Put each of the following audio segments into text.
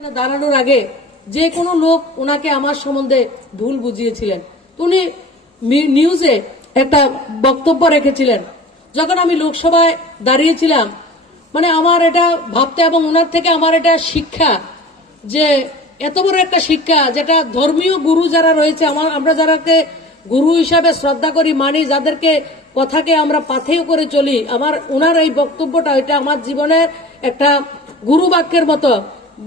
দাঁড়ানোর আগে যে কোনো লোক ওনাকে আমার সম্বন্ধে ভুল বুঝিয়েছিলেন। উনি নিউজে একটা বক্তব্য রেখেছিলেন। যখন আমি লোকসভায় দাঁড়িয়েছিলাম মানে আমার এটা ভাবতে এবং ওনার থেকে আমার এটা শিক্ষা যে, এত বড় একটা শিক্ষা যেটা ধর্মীয় গুরু যারা রয়েছে আমার আমরা যারাকে গুরু হিসাবে শ্রদ্ধা করি, মানি যাদেরকে কথাকে আমরা পাথেয় করে চলি, আমার, ওনার এই বক্তব্যটা, এটা আমার জীবনের একটা গুরু বাক্যের মতো।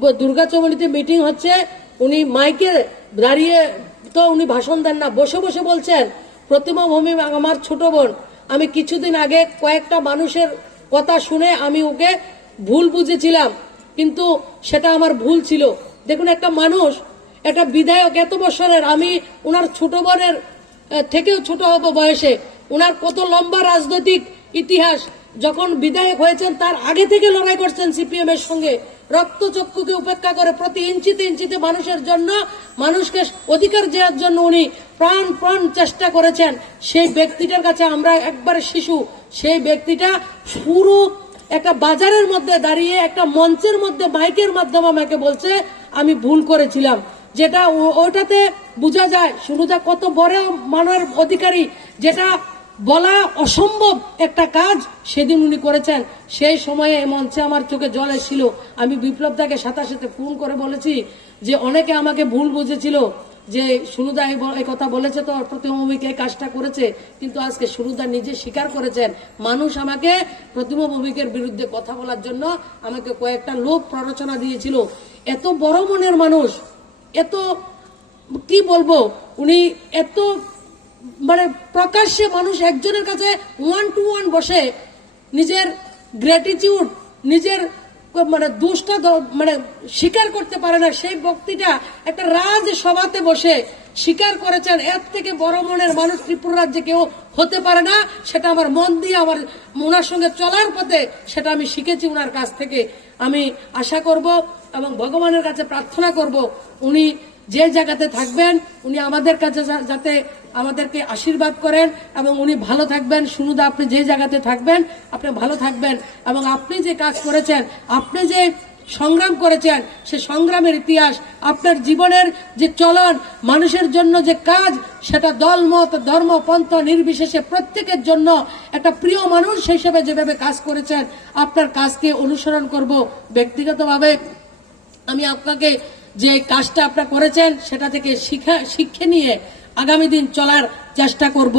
দুর্গা চৌমুনিতে মিটিং হচ্ছে। উনি মাইকে দাঁড়িয়ে তো উনি ভাষণ দেন না। বসে বসে বলছেন, প্রতিমা ভূমি আমার ছোট বোন। আমি কিছুদিন আগে কয়েকটা মানুষের কথা শুনে আমি ওকে ভুল বুঝেছিলাম। কিন্তু সেটা আমার ভুল ছিল। দেখুন, একটা মানুষ, একটা বিধায়ক এত বছরের, আমি ওনার ছোট বোনের থেকেও ছোট হব বয়সে। ওনার কত লম্বা রাজনৈতিক ইতিহাস। যখন বিধায়ক হয়েছেন, তার আগে থেকে লড়াই করছেন সিপিএম এর সঙ্গে। রক্তচক্ষুকে উপেক্ষা করে প্রতি ইঞ্চিতে ইঞ্চিতে মানুষের জন্য, মানুষকে অধিকার দেওয়ার জন্য উনি প্রাণ প্রাণ চেষ্টা করেছেন। সেই ব্যক্তিটার কাছে আমরা একবারে শিশু। সেই ব্যক্তিটা পুরো একটা বাজারের মধ্যে দাঁড়িয়ে, একটা মঞ্চের মধ্যে, মাইকের মাধ্যমে আমাকে বলছে, আমি ভুল করেছিলাম। যেটা ওটাতে বোঝা যায় শুরুদা কত বড় মানের অধিকারী, যেটা বলা অসম্ভব একটা কাজ সেদিন উনি করেছেন। সেই সময়ে মঞ্চে আমার চোখে জল এসেছিল। আমি বিপ্লবদাকে সাথে সাথে ফোন করে বলেছি যে অনেকে আমাকে ভুল বুঝেছিল যে সুনুদা এই কথা বলেছে তো প্রতিমভূমিকে এই কাজটা করেছে? কিন্তু আজকে সুনুদা নিজে স্বীকার করেছেন। মানুষ আমাকে প্রতিমা ভৌমিকের বিরুদ্ধে কথা বলার জন্য আমাকে কয়েকটা লোক প্ররোচনা দিয়েছিল। এত বড় মনের মানুষ, এত, কি বলব, উনি এত মানে প্রকাশ্যে মানুষ একজনের কাছে ওয়ান টু ওয়ান বসে নিজের গ্র্যাটিটিউড নিজের মানে দুষ্টা মানে স্বীকার করতে পারে না। সেই ব্যক্তিটা একটা রাজ সভাতে বসে স্বীকার করেছেন, এর থেকে বড় মনের মানুষ ত্রিপুরা রাজ্যে কেউ হতে পারে না। সেটা আমার মন দিয়ে, আমার ওনার সঙ্গে চলার পথে সেটা আমি শিখেছি ওনার কাছ থেকে। আমি আশা করব এবং ভগবানের কাছে প্রার্থনা করব, উনি যে জায়গাতে থাকবেন, উনি আমাদের কাছে যাতে আমাদেরকে আশীর্বাদ করেন এবং উনি ভালো থাকবেন। সুনুদা, আপনি যে জায়গাতে থাকবেন, আপনি ভালো থাকবেন। এবং আপনি যে কাজ করেছেন, আপনি যে সংগ্রাম করেছেন, সে সংগ্রামের ইতিহাস, আপনার জীবনের যে চলন, মানুষের জন্য যে কাজ, সেটা দল, মত, ধর্ম, পন্থ নির্বিশেষে প্রত্যেকের জন্য একটা প্রিয় মানুষ হিসেবে যেভাবে কাজ করেছেন, আপনার কাজকে অনুসরণ করব ব্যক্তিগতভাবে। আমি আপনাকে যে কাজটা আপনারা করেছেন, সেটা থেকে শিখা নিয়ে আগামী দিন চলার চেষ্টা করব।